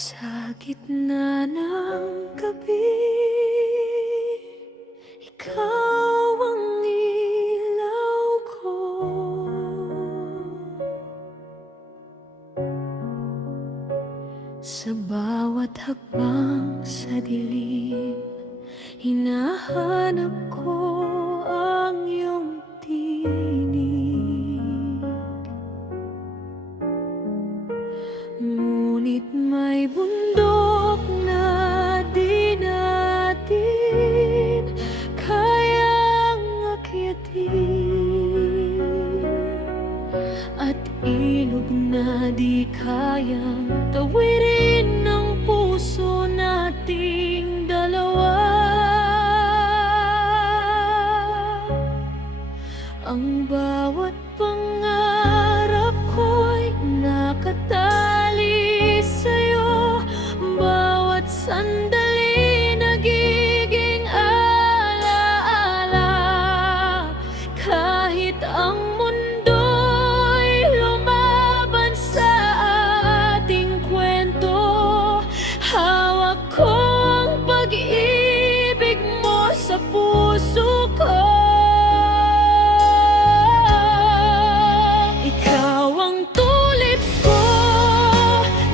Sa gitna ng gabi, ikaw ang ilaw ko. Sa bawat hakbang sa dilim, hinahanap ko ang iyong tinig. Ngunit may bundok na di natin kayang akyatin, at ilog na di kayang tawirin ng puso nating dalawa. Ang bawat pangarap ko'y nakatali sa'yo, bawat sandali nagiging alaala. Kahit ang mundo'y lumaban sa ating kwento, hawak ko ang pag-ibig mo sa puso ko.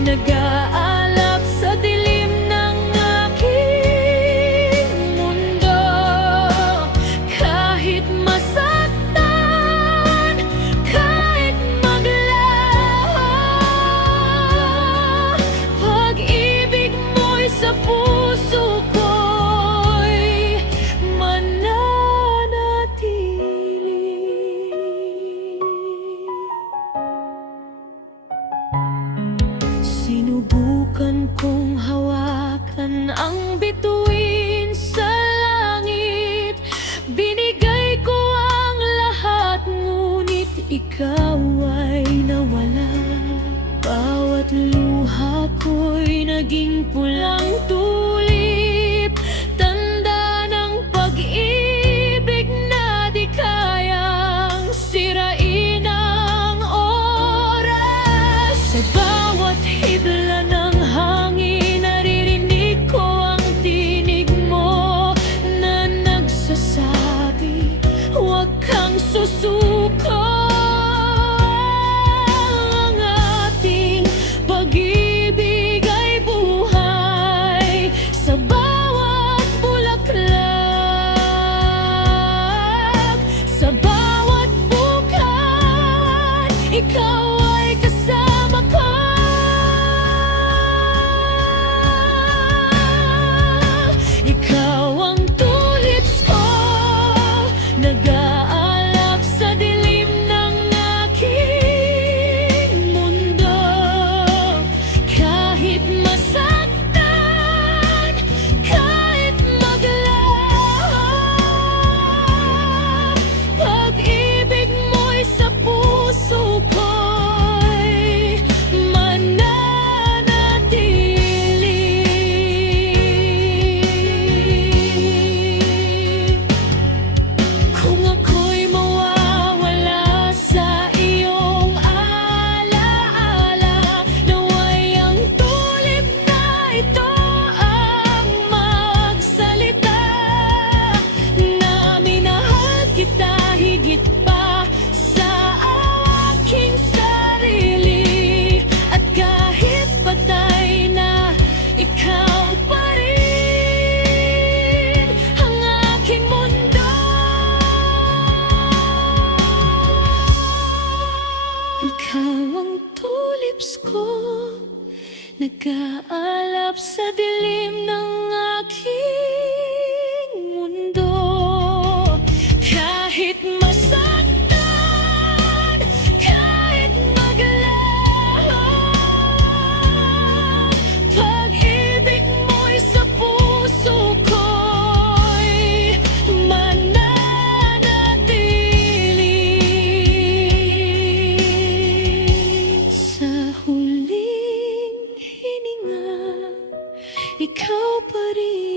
Nag-aalap sa dilim ng aking mundo, kahit masaktan, kahit maglaho. Pag-ibig mo'y sa puso ko'y mananatili. Sinubukan kong hawakan ang bituin sa langit, binigay ko ang lahat, ngunit ikaw ay nawala. Bawat luha ko'y naging pulang tulip, tanda ng pag-ibig na di kayang sirain ang oras. Sa bawat hibla ng hangin, naririnig ko ang tinig mo na nagsasabi, huwag kang susuko. Ang ating pag-ibig ay buhay sa bawat bulaklak, sa bawat bukan, ikaw ay kasama ko. Ikaw ang tulips ko, nag-aalap sa dilim ng aking mundo. Kahit masaktan, kahit maglaho, pag-ibig mo'y sa puso ko'y mananatili. Kung ako'y mawawala sa iyong alaala, naway ang tulip na ito ang magsalita, na minahal kita higit pa sa aking sarili, at kahit patay na, ikaw pa rin ang aking mundo. Ikaw ang tulips ko, nag-aalap sa dilim ng aking mundo. Kahit masaktan, kahit maglaho, pag-ibig mo'y sa puso ko'y mananatili. Sa huling hininga, ikaw pa rin